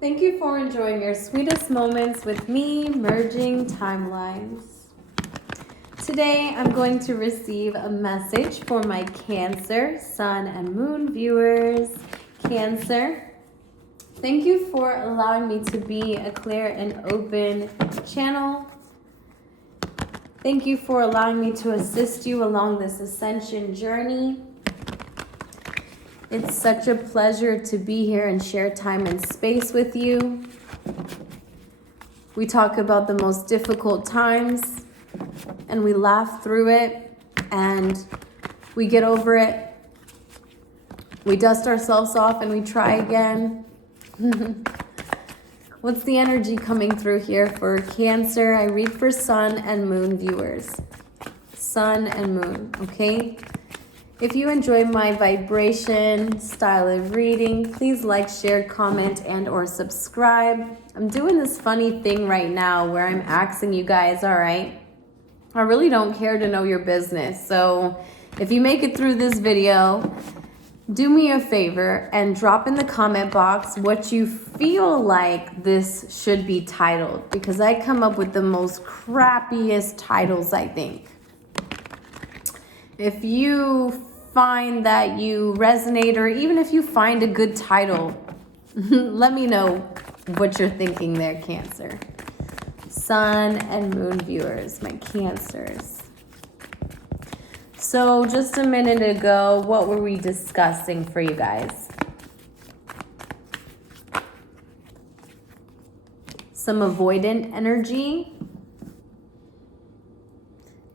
Thank you for enjoying your sweetest moments with me, merging timelines. Today, I'm going to receive a message for my Cancer, Sun, and Moon viewers. Cancer, thank you for allowing me to be a clear and open channel. Thank you for allowing me to assist you along this ascension journey. It's such a pleasure to be here and share time and space with you. We talk about the most difficult times and we laugh through it and we get over it. We dust ourselves off and we try again. What's the energy coming through here for Cancer? I read for Sun and Moon viewers. Sun and Moon, okay? If you enjoy my vibration style of reading, please like, share, comment, and or subscribe. I'm doing this funny thing right now where I'm asking you guys, all right, I really don't care to know your business. So if you make it through this video, do me a favor and drop in the comment box what you feel like this should be titled, because I come up with the most crappiest titles, I think. If you find that you resonate, or even if you find a good title, let me know what you're thinking there, Cancer. Sun and Moon viewers, my Cancers. So just a minute ago, what were we discussing for you guys? Some avoidant energy.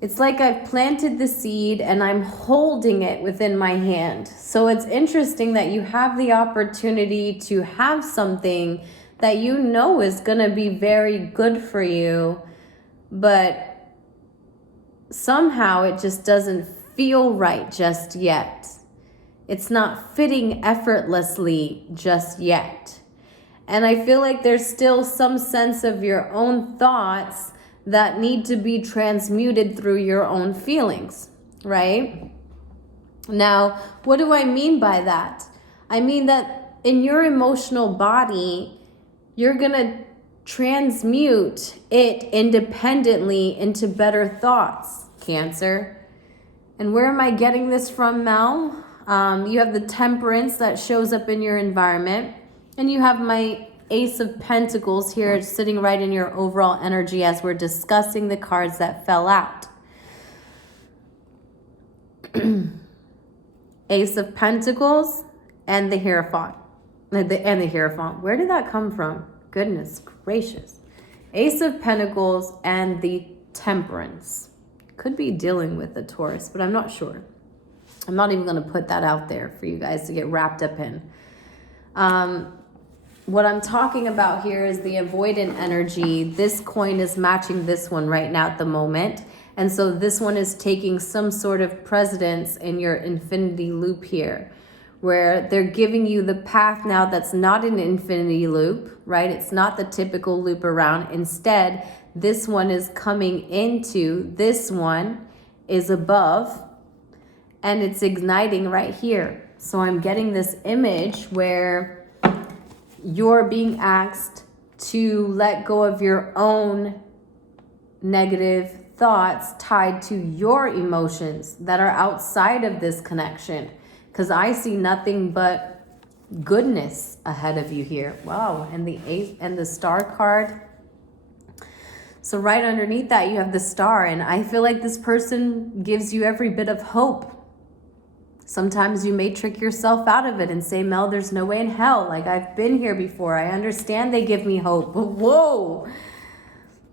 It's like I've planted the seed and I'm holding it within my hand. So it's interesting that you have the opportunity to have something that you know is going to be very good for you, but somehow it just doesn't feel right just yet. It's not fitting effortlessly just yet. And I feel like there's still some sense of your own thoughts that need to be transmuted through your own feelings, right? Now, what do I mean by that? I mean that in your emotional body, you're gonna transmute it independently into better thoughts, Cancer. And where am I getting this from, Mel? You have the Temperance that shows up in your environment, and you have my Ace of Pentacles here sitting right in your overall energy as we're discussing the cards that fell out. Ace of Pentacles and the Hierophant. And the Hierophant. Where did that come from? Goodness gracious. Ace of Pentacles and the Temperance. Could be dealing with the Taurus, but I'm not sure. I'm not even going to put that out there for you guys to get wrapped up in. What I'm talking about here is the avoidant energy. This coin is matching this one right now at the moment. And so this one is taking some sort of precedence in your infinity loop here, where they're giving you the path now that's not an infinity loop, right? It's not the typical loop around. Instead, this one is coming into, this one is above, and it's igniting right here. So I'm getting this image where you're being asked to let go of your own negative thoughts tied to your emotions that are outside of this connection. Because I see nothing but goodness ahead of you here. Wow, and the Ace and the Star card. So right underneath that, you have the Star, and I feel like this person gives you every bit of hope. Sometimes you may trick yourself out of it and say, Mel, there's no way in hell. Like, I've been here before. I understand they give me hope. But whoa,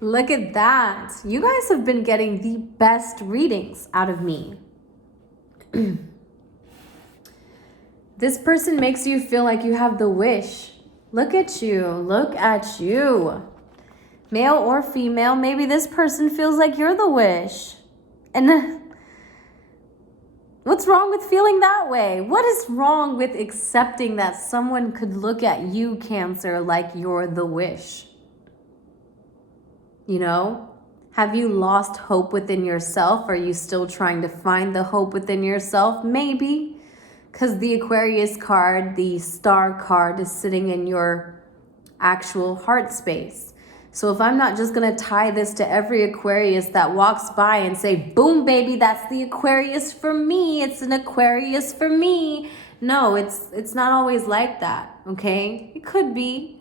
look at that. You guys have been getting the best readings out of me. This person makes you feel like you have the wish. Look at you. Look at you. Male or female, maybe this person feels like you're the wish. And what's wrong with feeling that way? What is wrong with accepting that someone could look at you, Cancer, like you're the wish? You know? Have you lost hope within yourself? Are you still trying to find the hope within yourself? Maybe. Because the Aquarius card, the Star card, is sitting in your actual heart space. So if I'm not just going to tie this to every Aquarius that walks by and say, boom, baby, that's the Aquarius for me. It's an Aquarius for me. No, it's not always like that, okay? It could be.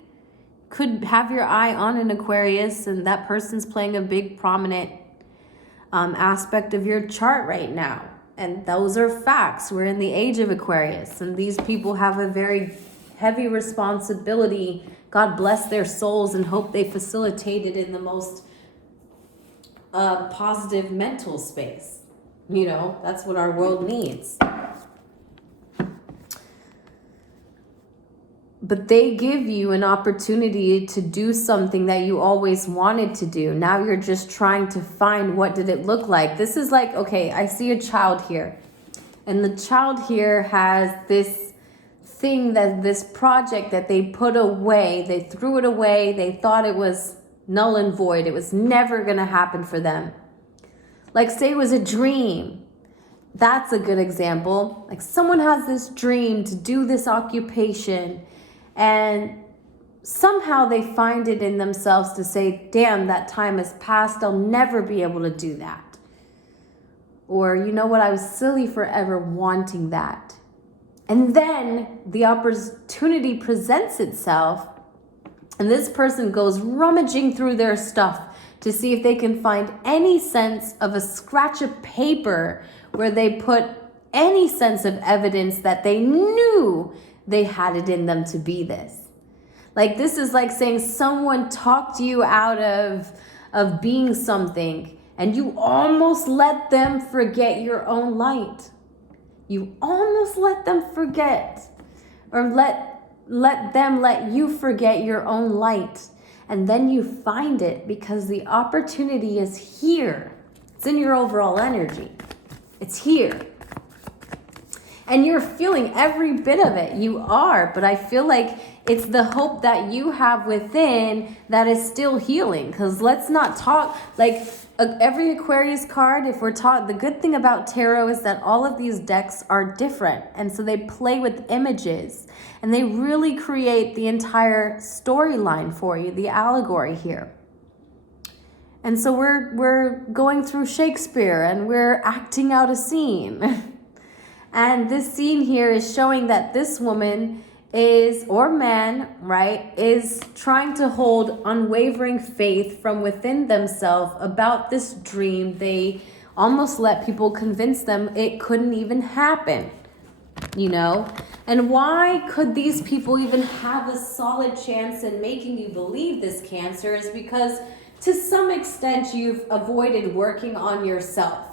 Could have your eye on an Aquarius and that person's playing a big prominent aspect of your chart right now. And those are facts. We're in the age of Aquarius, and these people have a very heavy responsibility. God bless their souls and hope they facilitate it in the most positive mental space. You know, that's what our world needs. But they give you an opportunity to do something that you always wanted to do. Now you're just trying to find, what did it look like? This is like, okay, I see a child here. And the child here has this thing, this project that they put away. They threw it away. They thought it was null and void. It was never going to happen for them. Like, say it was a dream. That's a good example. Like, someone has this dream to do this occupation, and somehow they find it in themselves to say, damn, that time has passed. I'll never be able to do that. Or, you know what, I was silly for ever wanting that. And then the opportunity presents itself, and this person goes rummaging through their stuff to see if they can find any sense of a scratch of paper where they put any sense of evidence that they knew they had it in them to be this. Like, this is like saying someone talked you out of being something, and you almost let them forget your own light. You almost let them forget, or let them let you forget your own light. And then you find it because the opportunity is here. It's in your overall energy. It's here. And you're feeling every bit of it. You are. But I feel like it's the hope that you have within that is still healing. Because let's not talk like every Aquarius card, if we're taught, the good thing about tarot is that all of these decks are different. And so they play with images. And they really create the entire storyline for you, the allegory here. And so we're going through Shakespeare and we're acting out a scene. And this scene here is showing that this woman is, or man, right, is trying to hold unwavering faith from within themselves about this dream. They almost let people convince them it couldn't even happen, you know? And why could these people even have a solid chance in making you believe this, Cancer, is because to some extent you've avoided working on yourself.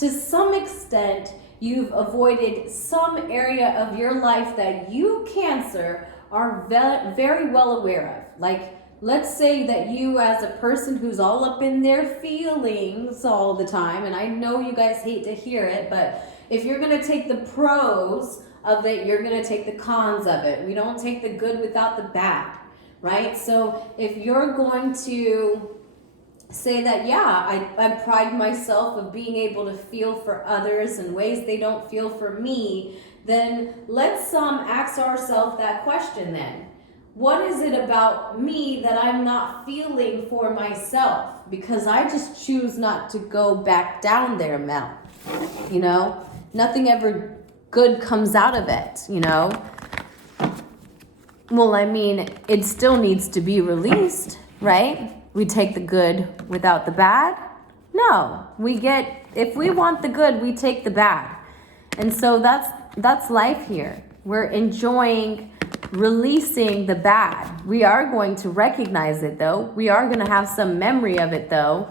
To some extent, you've avoided some area of your life that you, Cancer, are very well aware of. Like, let's say that you, as a person who's all up in their feelings all the time, and I know you guys hate to hear it, but if you're going to take the pros of it, you're going to take the cons of it. We don't take the good without the bad, right? So if you're going to say that, yeah, I pride myself of being able to feel for others in ways they don't feel for me, then let's ask ourselves that question then. What is it about me that I'm not feeling for myself? Because I just choose not to go back down there, Mel. You know, nothing ever good comes out of it, you know? Well, I mean, it still needs to be released, right? We take the good without the bad? No, if we want the good, we take the bad. And so that's life here. We're enjoying releasing the bad. We are going to recognize it though. We are going to have some memory of it though.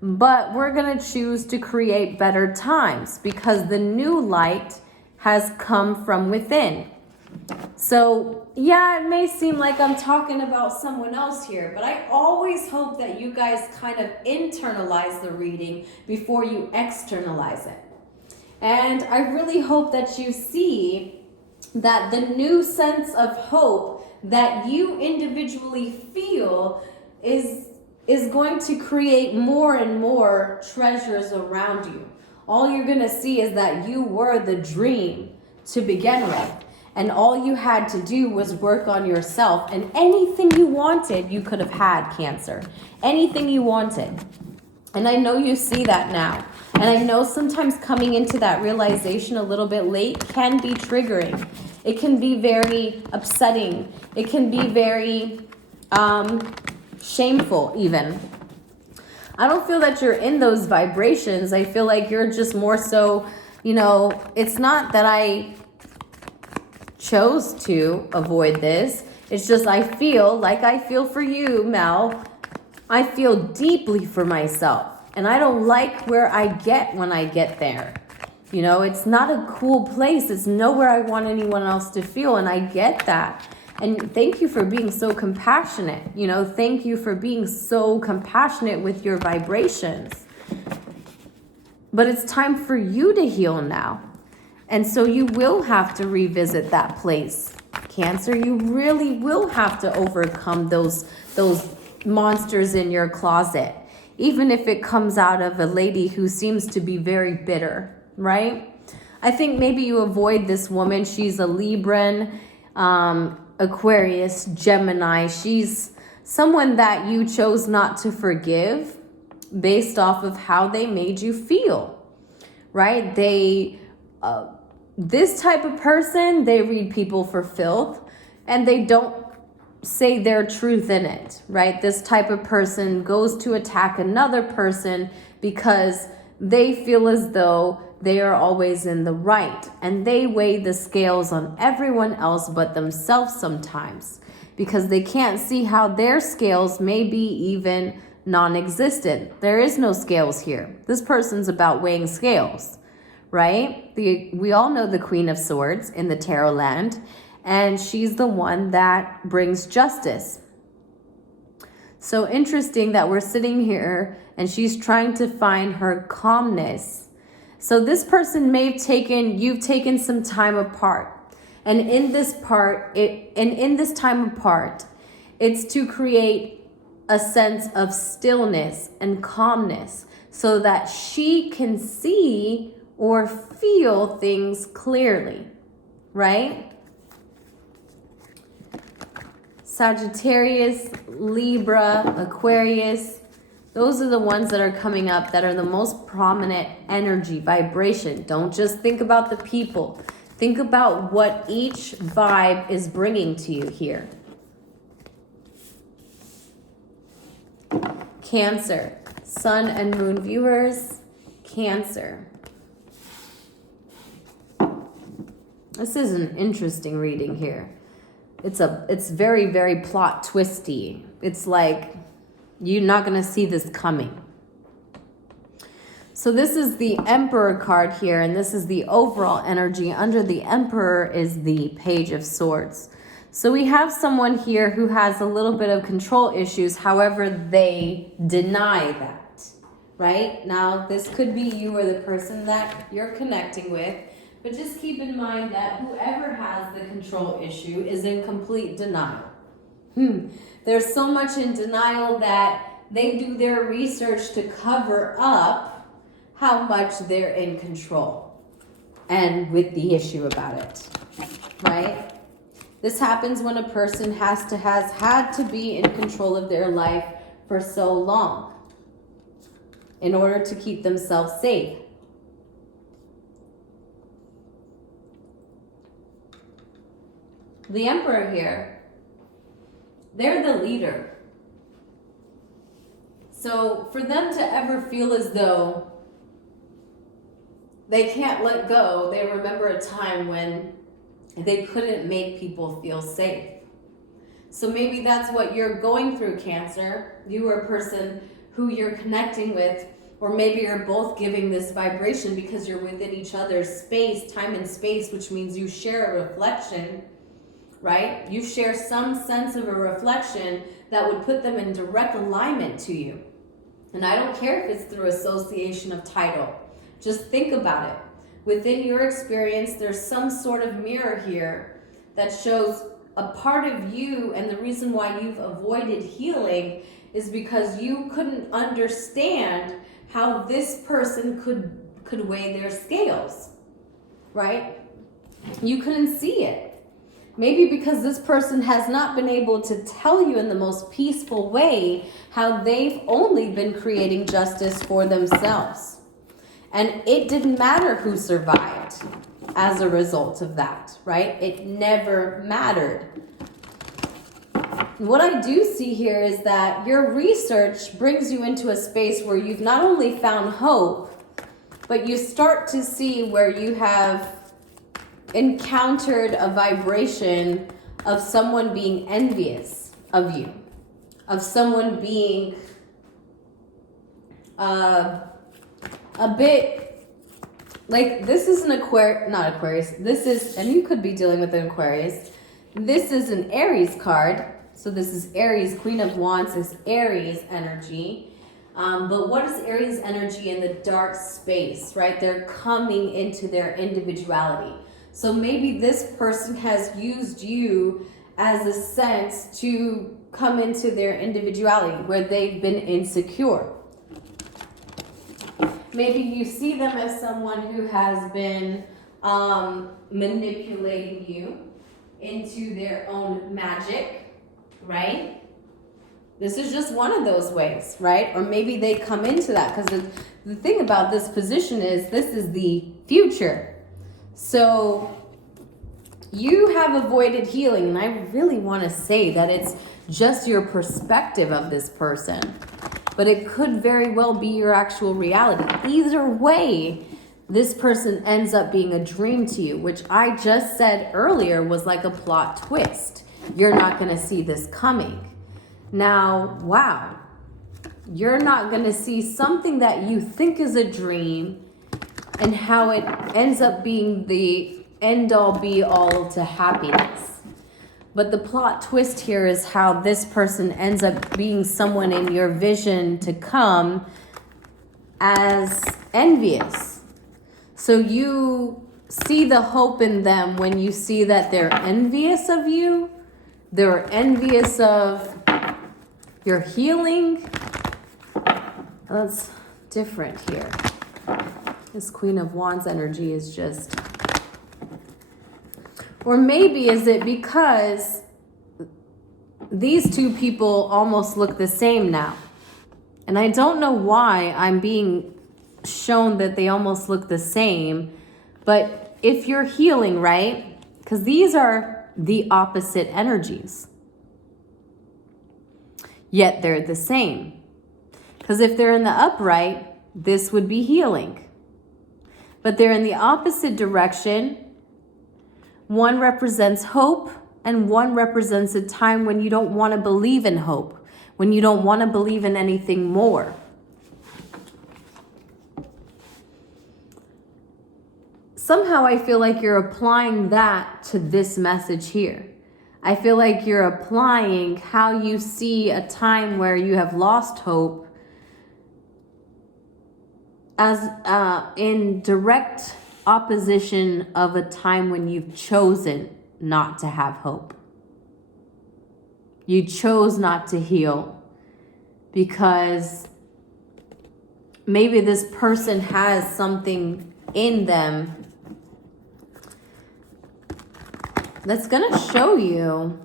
But we're going to choose to create better times because the new light has come from within. So, yeah, it may seem like I'm talking about someone else here, but I always hope that you guys kind of internalize the reading before you externalize it. And I really hope that you see that the new sense of hope that you individually feel is going to create more and more treasures around you. All you're going to see is that you were the dream to begin with. And all you had to do was work on yourself, and anything you wanted, you could have had, Cancer. Anything you wanted. And I know you see that now. And I know sometimes coming into that realization a little bit late can be triggering. It can be very upsetting. It can be very shameful even. I don't feel that you're in those vibrations. I feel like you're just more so, it's not that I chose to avoid this. It's just I feel like I feel for you, Mel. I feel deeply for myself. And I don't like where I get when I get there. It's not a cool place. It's nowhere I want anyone else to feel. And I get that. And thank you for being so compassionate. Thank you for being so compassionate with your vibrations. But it's time for you to heal now. And so you will have to revisit that place, Cancer. You really will have to overcome those monsters in your closet, even if it comes out of a lady who seems to be very bitter, right? I think maybe you avoid this woman. She's a Libran, Aquarius, Gemini. She's someone that you chose not to forgive based off of how they made you feel, right? This type of person, they read people for filth and they don't say their truth in it, right? This type of person goes to attack another person because they feel as though they are always in the right, and they weigh the scales on everyone else but themselves sometimes because they can't see how their scales may be even non-existent. There is no scales here. This person's about weighing scales, right? We all know the Queen of Swords in the tarot land, and she's the one that brings justice. So interesting that we're sitting here and she's trying to find her calmness. So this person may have you've taken some time apart. And in this time apart, it's to create a sense of stillness and calmness so that she can see or feel things clearly, right? Sagittarius, Libra, Aquarius, those are the ones that are coming up that are the most prominent energy, vibration. Don't just think about the people. Think about what each vibe is bringing to you here. Cancer, Sun and Moon viewers, Cancer. This is an interesting reading here. It's very, very plot twisty. It's like you're not going to see this coming. So this is the Emperor card here, and this is the overall energy. Under the Emperor is the Page of Swords. So we have someone here who has a little bit of control issues. However, they deny that, right? Now, this could be you or the person that you're connecting with. But just keep in mind that whoever has the control issue is in complete denial. There's so much in denial that they do their research to cover up how much they're in control and with the issue about it, right? This happens when a person has had to be in control of their life for so long in order to keep themselves safe. The Emperor here, they're the leader. So for them to ever feel as though they can't let go, they remember a time when they couldn't make people feel safe. So maybe that's what you're going through, Cancer. You are a person who you're connecting with, or maybe you're both giving this vibration because you're within each other's space, time and space, which means you share a reflection, right? You share some sense of a reflection that would put them in direct alignment to you. And I don't care if it's through association of title. Just think about it. Within your experience, there's some sort of mirror here that shows a part of you, and the reason why you've avoided healing is because you couldn't understand how this person could weigh their scales, right? You couldn't see it. Maybe because this person has not been able to tell you in the most peaceful way how they've only been creating justice for themselves. And it didn't matter who survived as a result of that, right? It never mattered. What I do see here is that your research brings you into a space where you've not only found hope, but you start to see where you have encountered a vibration of someone being envious of you, of someone being a bit like, this is an not Aquarius, this is, and you could be dealing with an Aquarius, this is an Aries card. So this is Aries, Queen of Wands is Aries energy. But what is Aries energy in the dark space, right? They're coming into their individuality. So maybe this person has used you as a sense to come into their individuality where they've been insecure. Maybe you see them as someone who has been manipulating you into their own magic. Right? This is just one of those ways, right? Or maybe they come into that, because the thing about this position is this is the future. So you have avoided healing, and I really want to say that it's just your perspective of this person, but it could very well be your actual reality. Either way, this person ends up being a dream to you, which I just said earlier was like a plot twist. You're not going to see this coming. Now, wow, you're not going to see something that you think is a dream and how it ends up being the end-all be-all to happiness. But the plot twist here is how this person ends up being someone in your vision to come as envious. So you see the hope in them when you see that they're envious of you. They're envious of your healing. That's different here. This Queen of Wands energy is just... Or maybe is it because these two people almost look the same now? And I don't know why I'm being shown that they almost look the same. But if you're healing, right? Because these are the opposite energies, yet they're the same. Because if they're in the upright, this would be healing, but they're in the opposite direction. One represents hope and one represents a time when you don't want to believe in hope, when you don't want to believe in anything more. Somehow I feel like you're applying that to this message here. I feel like you're applying how you see a time where you have lost hope as in direct opposition of a time when you've chosen not to have hope. You chose not to heal because maybe this person has something in them that's going to show you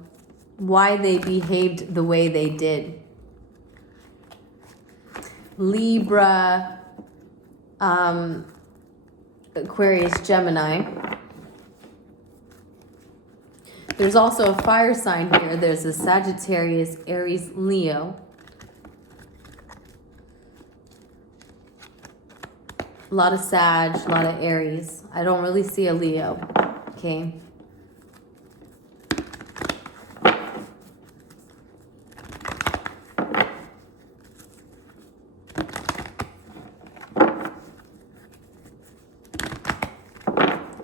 why they behaved the way they did. Libra, Aquarius, Gemini. There's also a fire sign here. There's a Sagittarius, Aries, Leo. A lot of Sag, a lot of Aries. I don't really see a Leo. Okay.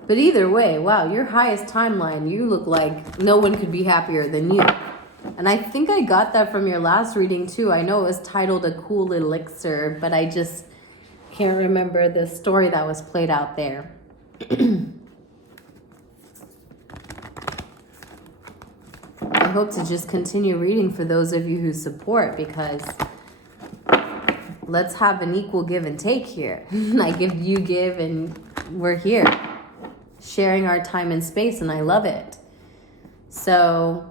But either way, wow, your highest timeline, you look like no one could be happier than you. And I think I got that from your last reading too. I know it was titled A Cool Elixir, but I just can't remember the story that was played out there. I hope to just continue reading for those of you who support, because let's have an equal give and take here. I give, you give, and we're here sharing our time and space, and I love it. So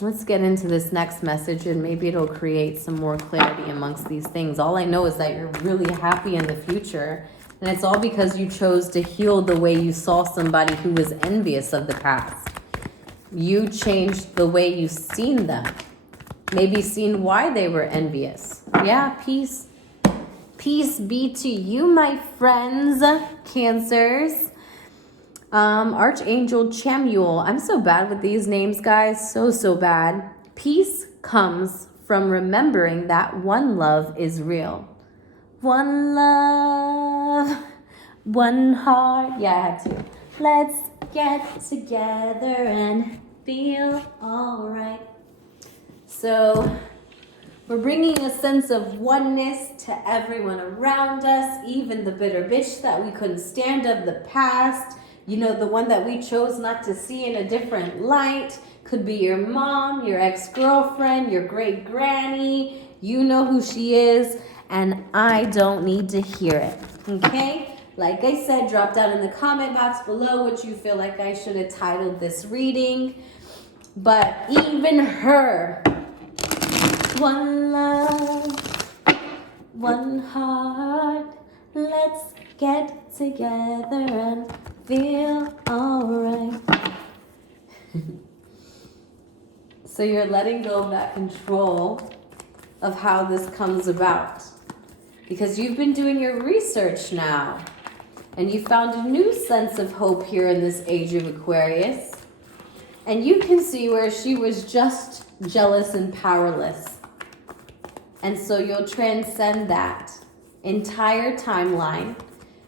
let's get into this next message, and maybe it'll create some more clarity amongst these things. All I know is that you're really happy in the future, and it's all because you chose to heal the way you saw somebody who was envious of the past. You changed the way you seen them. Maybe seen why they were envious. Yeah, peace. Peace be to you, my friends, Cancers. Archangel Chamuel. I'm so bad with these names, guys. So bad. Peace comes from remembering that one love is real. One love, one heart. Yeah, I had to. Let's get together and feel alright. So we're bringing a sense of oneness to everyone around us, even the bitter bitch that we couldn't stand of the past. You know, the one that we chose not to see in a different light. Could be your mom, your ex-girlfriend, your great granny. You know who she is, and I don't need to hear it, okay? Like I said, drop down in the comment box below what you feel like I should have titled this reading. But even her, one love, one heart, let's get together and feel alright. So you're letting go of that control of how this comes about. Because you've been doing your research now. And you found a new sense of hope here in this age of Aquarius. And you can see where she was just jealous and powerless. And so you'll transcend that entire timeline,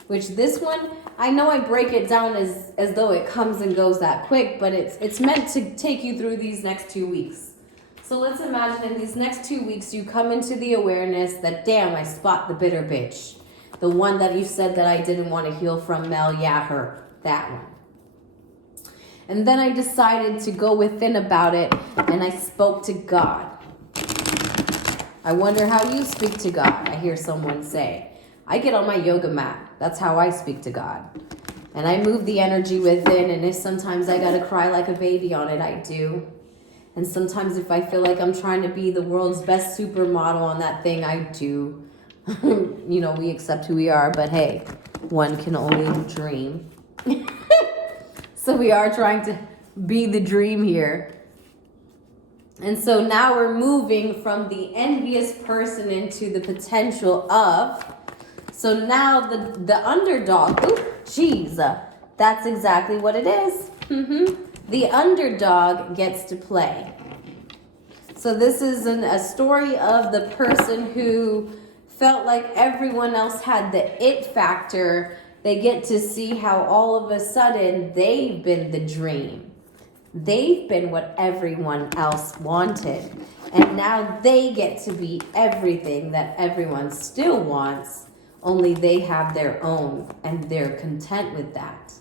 which this one, I know I break it down as though it comes and goes that quick, but it's meant to take you through these next 2 weeks. So let's imagine in these next 2 weeks, you come into the awareness that, damn, I spot the bitter bitch. The one that you said that I didn't want to heal from, Mel, yeah, her, that one. And then I decided to go within about it, and I spoke to God. I wonder how you speak to God, I hear someone say. I get on my yoga mat. That's how I speak to God. And I move the energy within, and if sometimes I gotta cry like a baby on it, I do. And sometimes if I feel like I'm trying to be the world's best supermodel on that thing, I do. You know, we accept who we are, but hey, one can only dream. So we are trying to be the dream here. And so now we're moving from the envious person into the potential of. So now the underdog, that's exactly what it is. The underdog gets to play. So this is a story of the person who felt like everyone else had the it factor. They get to see how all of a sudden they've been the dream. They've been what everyone else wanted. And now they get to be everything that everyone still wants, only they have their own and they're content with that.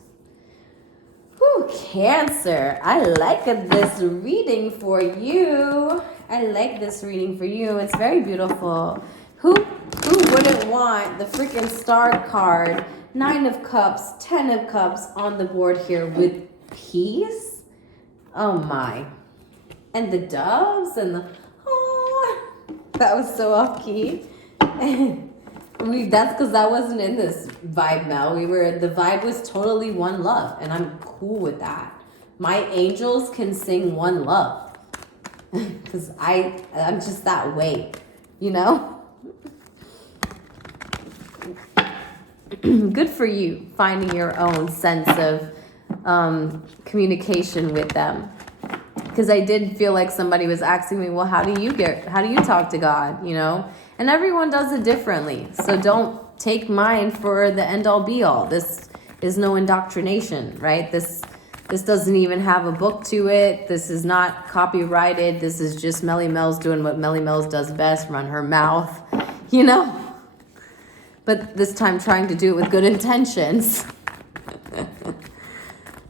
Whew, Cancer, I like this reading for you. I like this reading for you. It's very beautiful. Who wouldn't want the freaking star card, 9 of Cups, 10 of Cups on the board here with peace? Oh my. And the doves and the, oh, that was so off key. That's because that wasn't in this vibe, Mel. The vibe was totally one love, and I'm cool with that. My angels can sing one love. Because I'm just that way, you know? Good for you, finding your own sense of communication with them. Because I did feel like somebody was asking me, well, how do you talk to God, you know? And everyone does it differently. So don't take mine for the end all be all. This is no indoctrination, right? This doesn't even have a book to it. This is not copyrighted. This is just Melly Mel's doing what Melly Mel's does best, run her mouth, you know? But this time trying to do it with good intentions.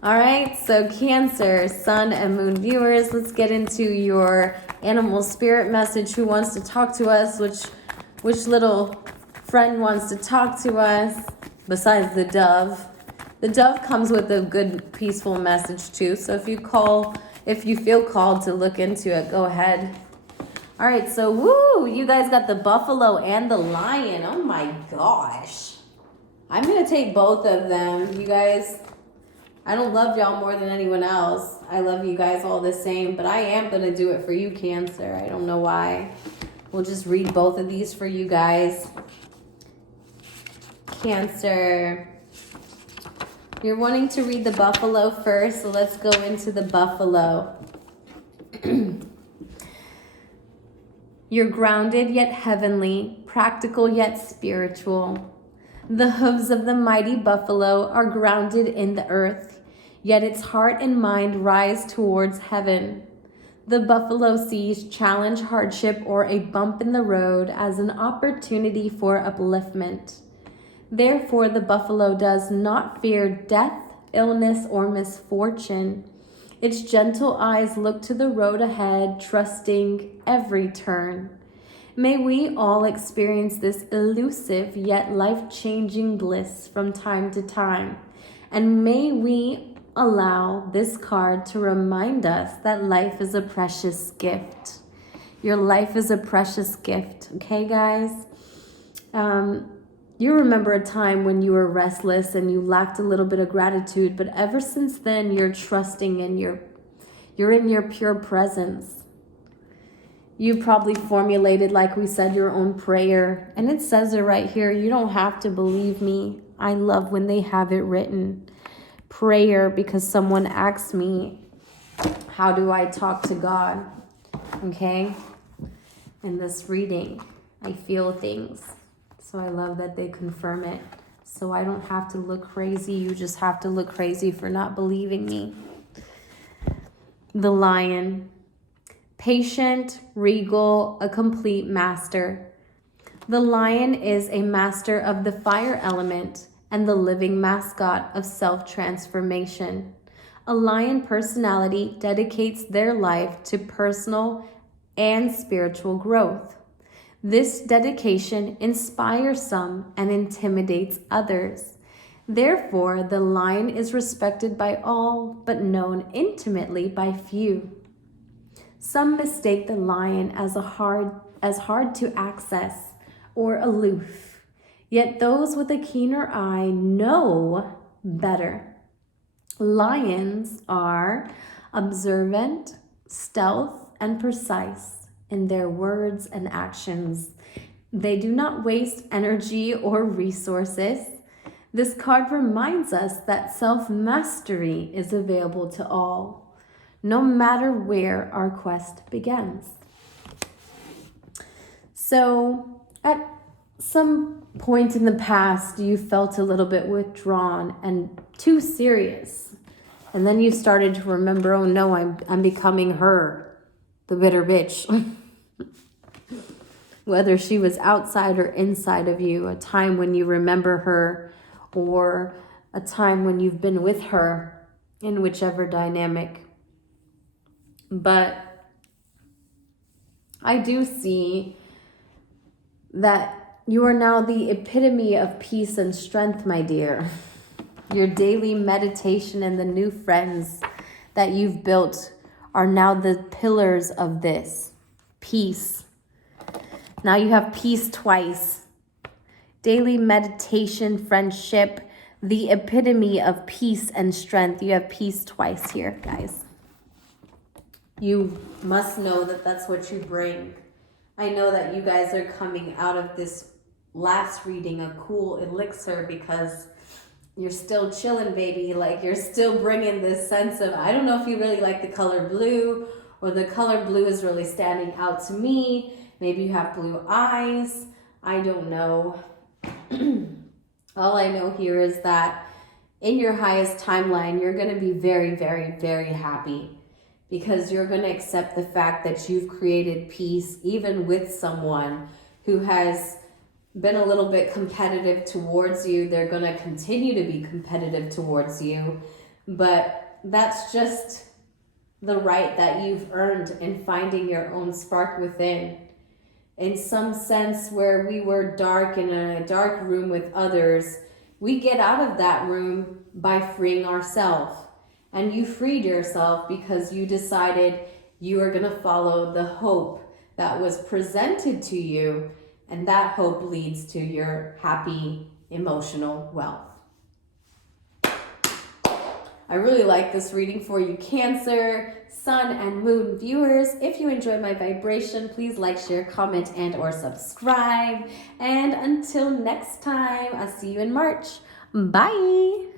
All right, so Cancer, Sun and Moon viewers, let's get into your animal spirit message. Who wants to talk to us? Which little friend wants to talk to us besides the dove? The dove comes with a good, peaceful message too. So if you feel called to look into it, go ahead. All right, so woo, you guys got the buffalo and the lion. Oh my gosh. I'm going to take both of them. You guys, I don't love y'all more than anyone else. I love you guys all the same, but I am going to do it for you, Cancer. I don't know why. We'll just read both of these for you guys. Cancer. You're wanting to read the buffalo first, so let's go into the buffalo. You're grounded yet heavenly, practical yet spiritual. The hooves of the mighty buffalo are grounded in the earth, yet its heart and mind rise towards heaven. The buffalo sees challenge, hardship, or a bump in the road as an opportunity for upliftment. Therefore, the buffalo does not fear death, illness, or misfortune. Its gentle eyes look to the road ahead, trusting every turn. May we all experience this elusive yet life-changing bliss from time to time. And may we allow this card to remind us that life is a precious gift. Your life is a precious gift, okay, guys? You remember a time when you were restless and you lacked a little bit of gratitude, but ever since then, you're trusting and you're in your pure presence. You probably formulated, like we said, your own prayer. And it says it right here. You don't have to believe me. I love when they have it written. Prayer, because someone asked me, how do I talk to God? Okay? In this reading, I feel things. So I love that they confirm it. So I don't have to look crazy. You just have to look crazy for not believing me. The lion. Patient, regal, a complete master. The lion is a master of the fire element and the living mascot of self-transformation. A lion personality dedicates their life to personal and spiritual growth. This dedication inspires some and intimidates others. Therefore, the lion is respected by all, but known intimately by few. Some mistake the lion as hard to access or aloof, yet those with a keener eye know better. Lions are observant, stealth, and precise in their words and actions. They do not waste energy or resources. This card reminds us that self-mastery is available to all, no matter where our quest begins. So, at some point in the past, you felt a little bit withdrawn and too serious. And then you started to remember, oh no, I'm becoming her, the bitter bitch. Whether she was outside or inside of you, a time when you remember her or a time when you've been with her in whichever dynamic. But I do see that you are now the epitome of peace and strength, my dear. Your daily meditation and the new friends that you've built are now the pillars of this peace. Now you have peace twice. Daily meditation, friendship, the epitome of peace and strength. You have peace twice here, guys. You must know that that's what you bring. I know that you guys are coming out of this last reading a cool elixir because you're still chilling, baby. Like, you're still bringing this sense of, I don't know if you really like the color blue or the color blue is really standing out to me. Maybe you have blue eyes. I don't know. All I know here is that in your highest timeline, you're going to be very, very, very happy because you're going to accept the fact that you've created peace even with someone who has been a little bit competitive towards you. They're going to continue to be competitive towards you, but that's just the right that you've earned in finding your own spark within. In some sense, where we were dark in a dark room with others, We get out of that room by freeing ourselves. And you freed yourself because you decided you are going to follow the hope that was presented to you, and that hope leads to your happy emotional wealth. I really like this reading for you, Cancer, Sun, and Moon viewers. If you enjoy my vibration, please like, share, comment, and or subscribe. And until next time, I'll see you in March. Bye!